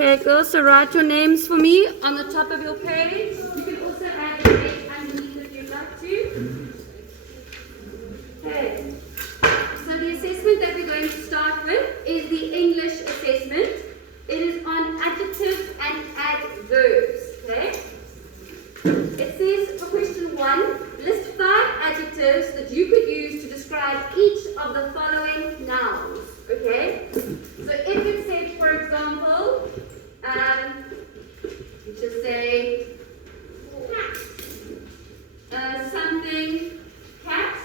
Okay, girls, so write your names for me on the top of your page. You can also add the date underneath if you'd like to. Okay, so the assessment that we're going to start with is the English assessment. It is on adjectives and adverbs. Okay, it says for question 1, list 5 adjectives that you could use to describe each of the following nouns. Okay, so if it said, for example, just say something cat.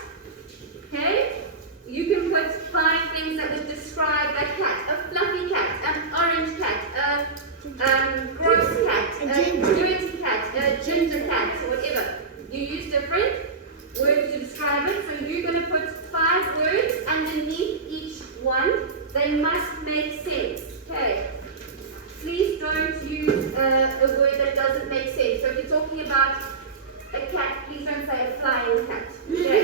Okay, you can put 5 things that would describe a cat: a fluffy cat, an orange cat, a gross cat, a dirty cat, a ginger cat, whatever. You use different words to describe it. So you're going to put 5 words underneath each one. They must make sense. Okay. Please don't use a word that doesn't make sense. So if you're talking about a cat, please don't say a flying cat. Okay.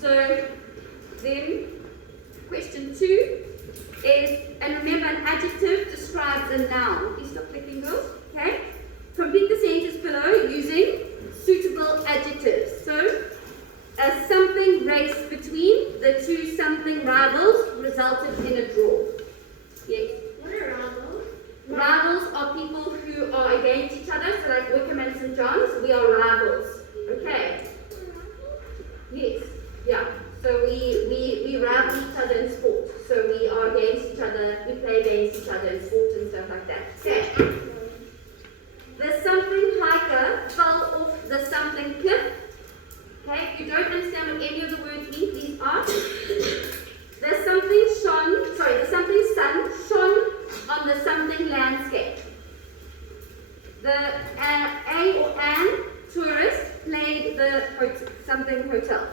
So then question 2 is, and remember, an adjective describes a noun. Please stop clicking, girls. Okay. Complete the sentence below using suitable adjectives. So a something race between the two something rivals resulted in a draw. Yes. What are rivals? Rivals are people who are against each other. So like Wickham and St. John's, we are rivals. Okay. Yes. Yeah. So we rival each other in sport. So we are against each other. We play against each other in sport and stuff like that. Okay. The something hiker fell off the something cliff. Okay. If you don't understand what any of the words mean, please ask. The something sun shone on the something landscape. The a or an tourist played the something hotel.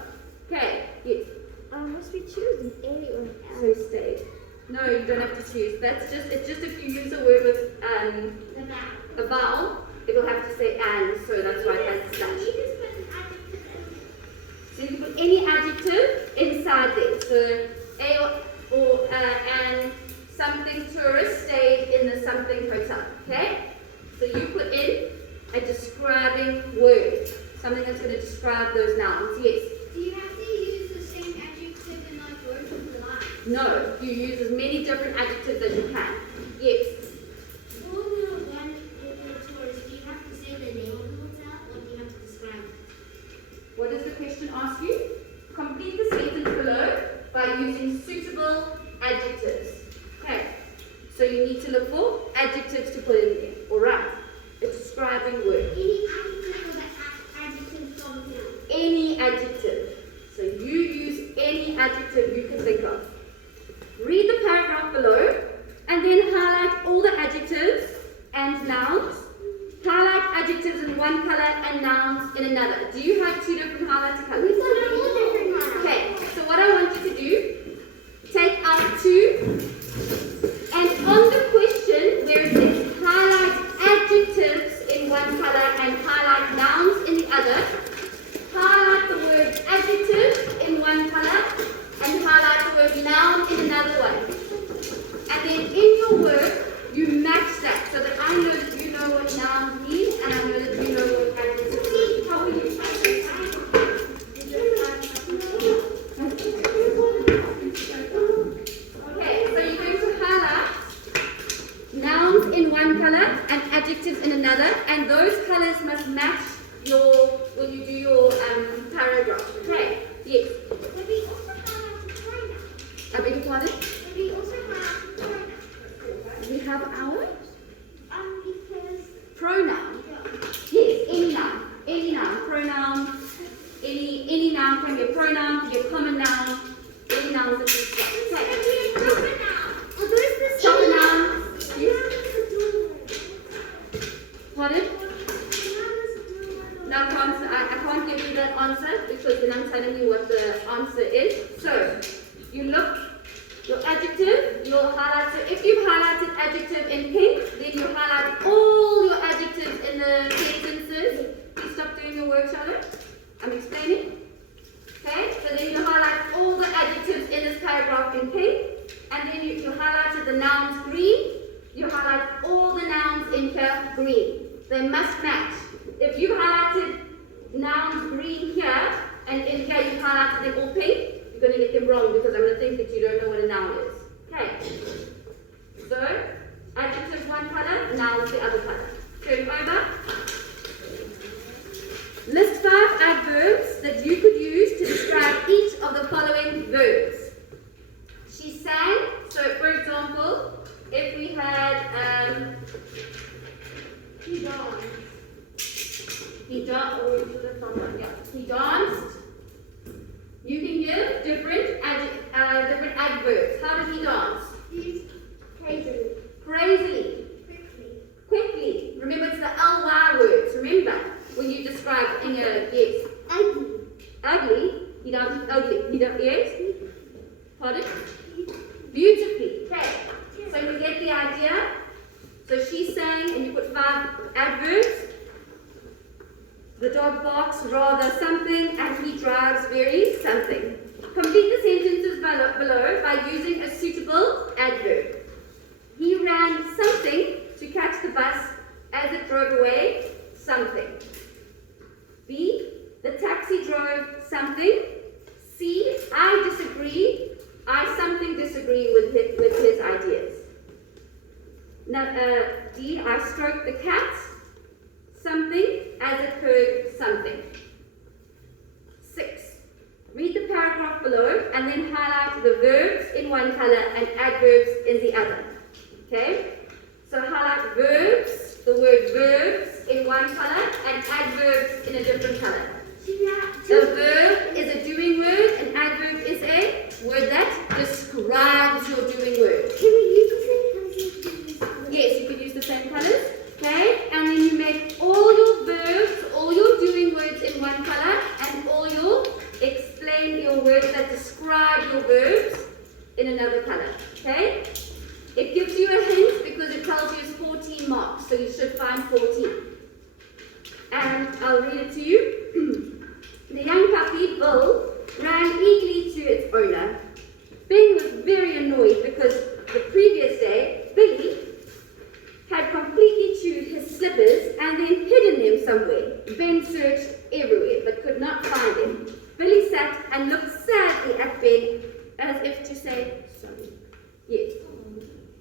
Okay, yes. Must we choose an A or an L? So stayed. No, you don't have to choose. It's just if you use a word with a vowel, it will have to say and, so that's why it has such. So you can put any adjective inside there. So a or and something tourist stayed in the something hotel. Okay? So you put in a describing word. Something that's going to describe those nouns. Yes? Do you have to use the same adjective in like words of the line? No. You use as many different adjectives as you can. Yes? For the one with the tourist, do you have to say the name of the hotel or do you have to describe it? What does the question ask you? Complete the sentence below by using suitable adjectives. Okay, so you need to look for adjectives to put in there. Alright, a describing word. Any adjective or the adjective from here? Any adjective. So you use any adjective you can think of. Read the paragraph below and then highlight all the adjectives and nouns. Highlight adjectives in one color and nouns in another. Do you have 2 different highlighter colors? Okay, so what I want you to do, take out 2, and on the question where it says highlight adjectives in one color and highlight nouns in the other, highlight the word adjective in one color and highlight the word noun in another one. And then in your work, you match that so that I know that you know what nouns mean and I know that you know what adjectives mean. How will you try this? Okay, so you're going to highlight nouns in one color and adjectives in another, and those colors must match when you do your paragraph. Okay? Yes. But we also have pronouns. I beg your pardon? But we also have pronouns. We have our Because pronoun. yeah. Yes, any noun, pronoun. Any noun can be a pronoun, can be a common noun. Any nouns that you got. Okay. Proper noun. Yes. Pardon? No, I can't give you that answer because then I'm telling you what the answer is. So, you look, your adjective, you'll highlight. So if you've highlighted adjective in pink, green, you highlight all the nouns in here green. They must match. If you highlighted nouns green here, and in here you highlighted them all pink, you're going to get them wrong because I'm going to think that you don't know what a noun is. Okay. So, adjective one color, nouns the other color. Turn over. List 5 adverbs that you could use to describe each of the following verbs. She sang. So, for example, if we had he danced. He danced. Or we should have done one. Yeah. He danced. You can give different adverbs. How did he dance? Crazily. Crazily. Quickly. Remember, it's the ly words. Remember when you describe in a yes. Ugly. Ugly. He danced ugly. He danced yes. Pardon? Beautifully. Okay. So you get the idea. So she sang, and you put 5 adverbs. The dog barks rather something, and he drives very something. Complete the sentences below by using a suitable adverb. He ran something to catch the bus as it drove away something. B. The taxi drove something. C. I disagree. I something disagree with his ideas. Now, D. I stroked the cat. Something as it heard something. 6. Read the paragraph below and then highlight the verbs in one color and adverbs in the other. Okay? So highlight verbs, the word verbs in one color and adverbs in a different color. A verb is a doing word, an adverb is a word that describes your doing word. Can we use the same colors? Yes, you could use the same colors. Okay? And then you make all your verbs, all your doing words in one color and all your explain your words that describe your verbs in another color. Okay? It gives you a hint because it tells you it's 14 marks, so you should find 14. And I'll read it to you. The young puppy, Bill, ran eagerly to its owner. Ben was very annoyed because the previous day, Billy had completely chewed his slippers and then hidden them somewhere. Ben searched everywhere but could not find him. Billy sat and looked sadly at Ben as if to say, sorry. Yes.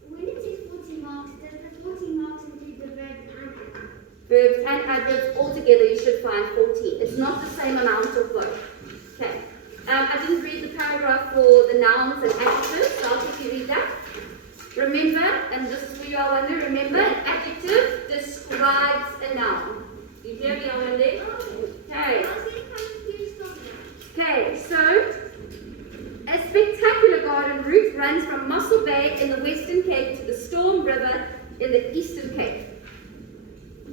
When it says 14 marks, does the 14 marks include the verbs and adverbs? Verbs and adverbs altogether you should find 14. It's not the same amount of both. Okay. I didn't read the paragraph for the nouns and adjectives, so I'll quickly read that. Remember, and this is where you all wonder, remember, an adjective describes a noun. You hear me, all wonder? Okay. Okay, so a spectacular garden route runs from Mossel Bay in the Western Cape to the Storm River in the Eastern Cape.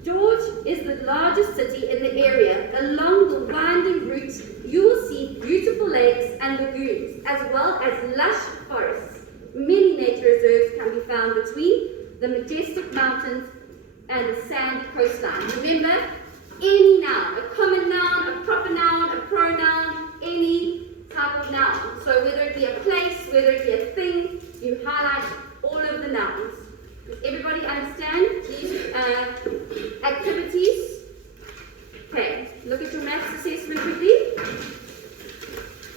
George is the largest city in the area. Along the winding route, you will see beautiful lakes and lagoons, as well as lush forests. Many nature reserves can be found between the majestic mountains and the sandy coastline. Remember, any noun, a common noun, a proper noun, a pronoun, any type of noun. So whether it be a place, whether it be a thing, you highlight all of the nouns. Does everybody understand these activities? Okay, look at your maths assessment quickly.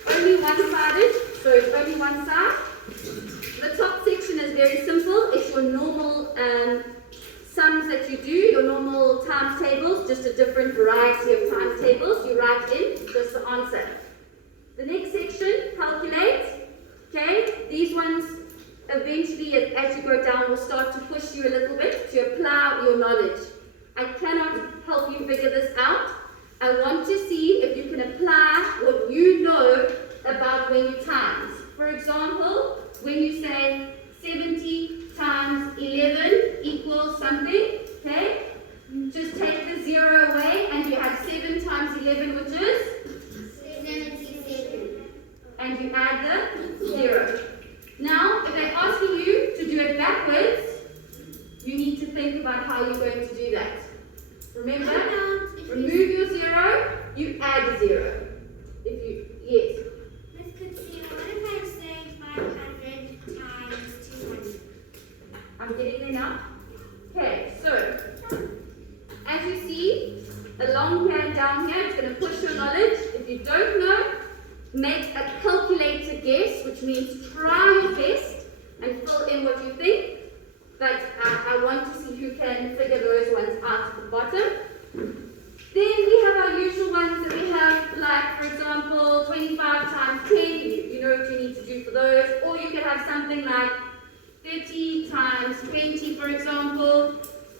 Only one-sided, so it's only one side. The top section is very simple. It's your normal sums that you do, your normal times tables, just a different variety of times tables. You write in just the answer. The next section, calculate. Okay, these ones eventually, as you go down, will start to push you a little bit to apply your knowledge. I cannot help you figure this out. I want to see if you can apply what you know about when you times. For example, when you say 70 times 11 equals something, okay? Just take the 0 away and you have 7 times 11, which is? 77. And you add the 0. Now, if they're asking you to do it backwards, you need to think about how you're going to do that. Remember, remove your 0, you add 0. If you, yes. Let's consider, what if I say 500 times 200? I'm getting there now. Okay, so as you see, along here and down here, it's going to push your knowledge. If you don't know, make a calculated guess, which means try your best and fill in what you think. But I want to see who can figure those ones out at the bottom. Then we have our usual ones that we have, like for example, 25 times 10. You know what you need to do for those. Or you could have something like 30 times 20, for example.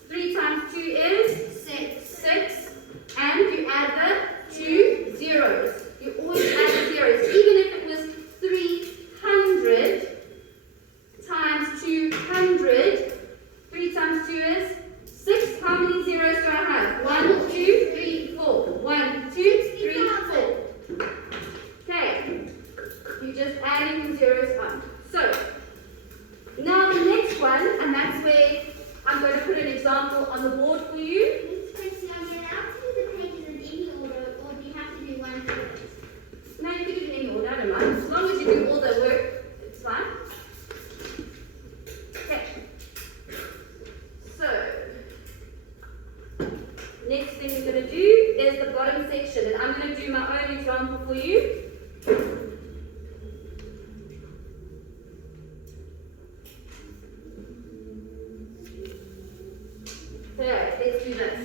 3 times 2 is 6. And you add the 2 zeros. You always add the zeros. Even if it was 300 times 200, 3 times 2 is 6. How many zeros do I have? 1, 2, 3, 4. 1, 2, 3, 4. Okay. You're just adding the zeros on. So, now the next one, and that's where I'm going to put an example on the board for you. Miss Tracy, are you allowed to do the pages in any order, or do you have to do one first? No, you can do it in any order, I don't mind. As long as you do all the work, it's fine. Okay. So, next thing we're going to do is the bottom section, and I'm going to do my own example for you. Okay, let's do this.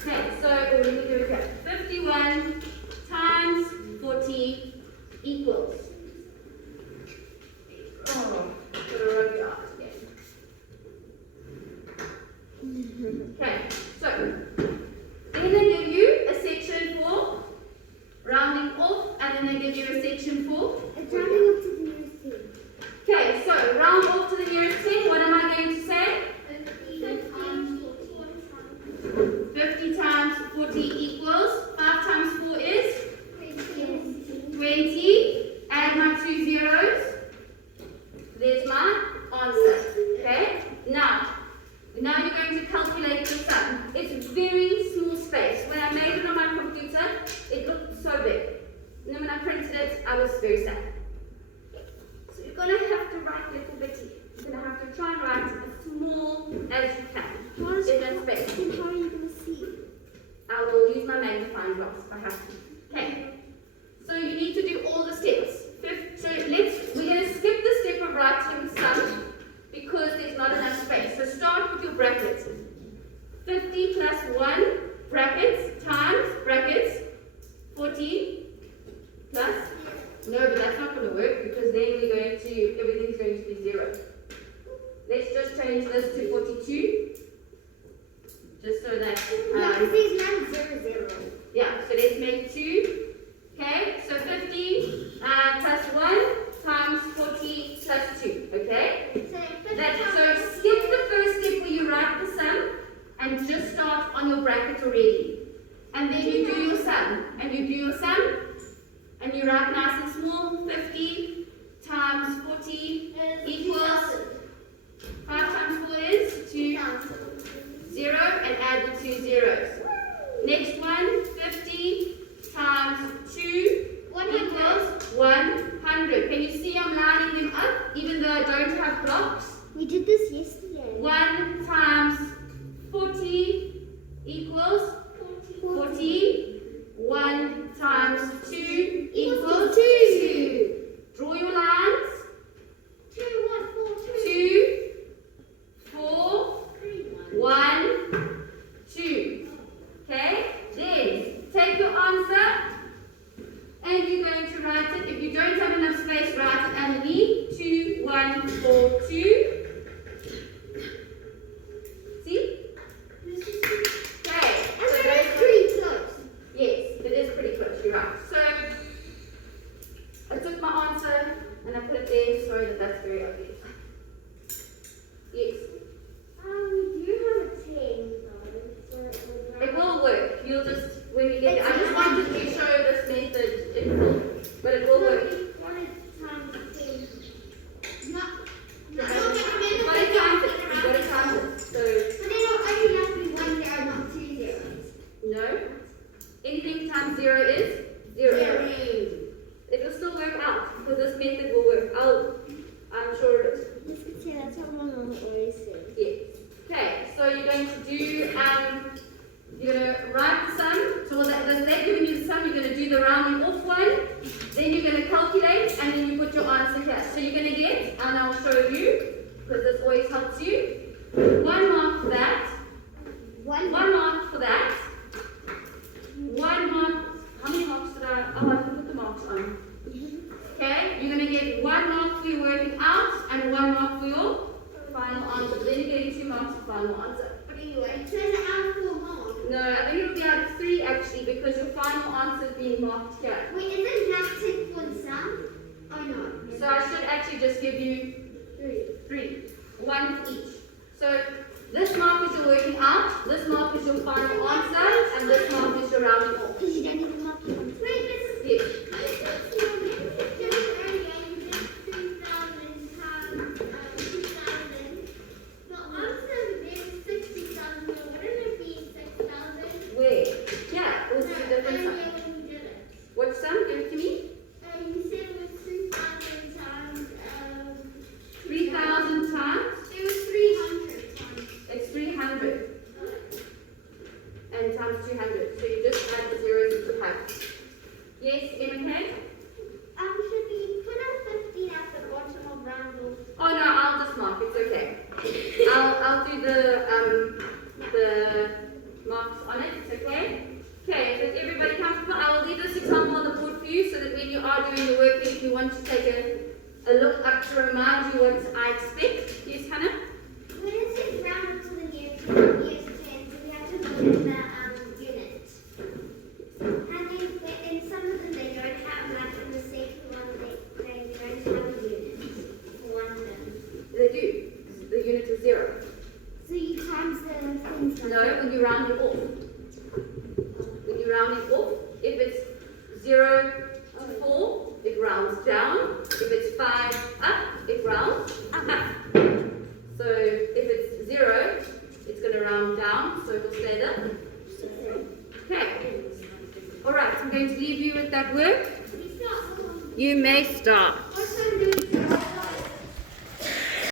Okay, so let me do it here. 51 times 40 equals. Oh, gotta rub it out again. Okay, so then they give you a section for rounding off, and then they give you a section for. It's rounding up to the nearest 10. Okay, so round off to the nearest 10. What am I going to say? 50 times 40 equals 5 times 4 is 20. Add my 2 zeros. There's my answer. Okay? Now you're going to calculate the sum. It's very small space. When I made it on my computer, it looked so big. And then when I printed it, I was very sad. So you're going to have to write little bitty. You're going to have to try and write as small as you can. In that space. How are you going to see? I will use my magnifying glass if I have to. Okay. So you need to do all the steps. So we're going to skip the step of writing the sum because there's not enough space. So start with your brackets. 50 plus 1 brackets times brackets 40 plus. No, but that's not going to work because then everything's going to be 0. Let's just change this to 42. Just so that, these not 0, 0. yeah, so let's make 2. Okay, so 50 plus 1 times 40 plus 2. Okay? So skip the first step where you write the sum and just start on your bracket already. And then you do your sum. And you do your sum and you write nice and small. 50 times 40 equals 5 times 4 is 2. 0 and add the 2 zeros. Next one, 50 times 2 equals 100. Can you see I'm lining them up even though I don't have blocks? We did this yesterday. 1 times 40 equals 40. 1 times 2 equals 2. Draw your lines. 2, 1, 4, 2. 2, 4, 1, 2. Okay? Then take your answer and you're going to write it. If you don't have enough space, write it underneath. 2, 1, 4, 2. See? Okay. So that's pretty close. yes, it is pretty close. You're right. So I took my answer and I put it there. Sorry that's very ugly. Yes. We do have a 10 though. It will work. You'll just, when you get it, I just wanted to show this method in full, but it will work. 1 times 10. No. No. show you, because this always helps you. 1 mark for that. 1 mark for that. 1 mark. How many marks did I? Oh, I can put the marks on. Okay, you're going to get 1 mark for your working out and 1 mark for your final answer. But then you're getting 2 marks for final answer. But anyway, it says out of 4 marks. No, I think it'll be out of 3 actually, because your final answer is being marked here. Wait, isn't Latin for the sound? Oh no. So I should actually just give you 3. 1 for each. So this mark is your working out, this mark is your final answer, and this mark is your rounding off. Because you don't need to mark it. Wait, this is Yes. Where? Yeah, it was a different sum. What sum? Give it to me. 3,000 times. It's 300. And times 200. So you just add the zeros into the pack. Yes, MK? Should we put a 15 at the bottom of round off? Oh no, I'll just mark. It's okay. I'll do the marks on it. It's okay. Okay, so is everybody comfortable? I will leave this example on the board for you so that when you are doing the work, if you want to take a look up to remind you what I expect. Yes, Hannah? When it says round to the nearest 10, so we have to look at the units. And in some of them they don't have, like in the second one, they don't have a unit for one of them. They do. The unit is 0. So you times the things like No, when you round it off. When you round it off, if it's 0 to 4, it rounds down. If it's 5 up, it rounds up. So if it's 0, it's going to round down, so it'll stay there. Okay. Alright, I'm going to leave you with that work. We start. You may start.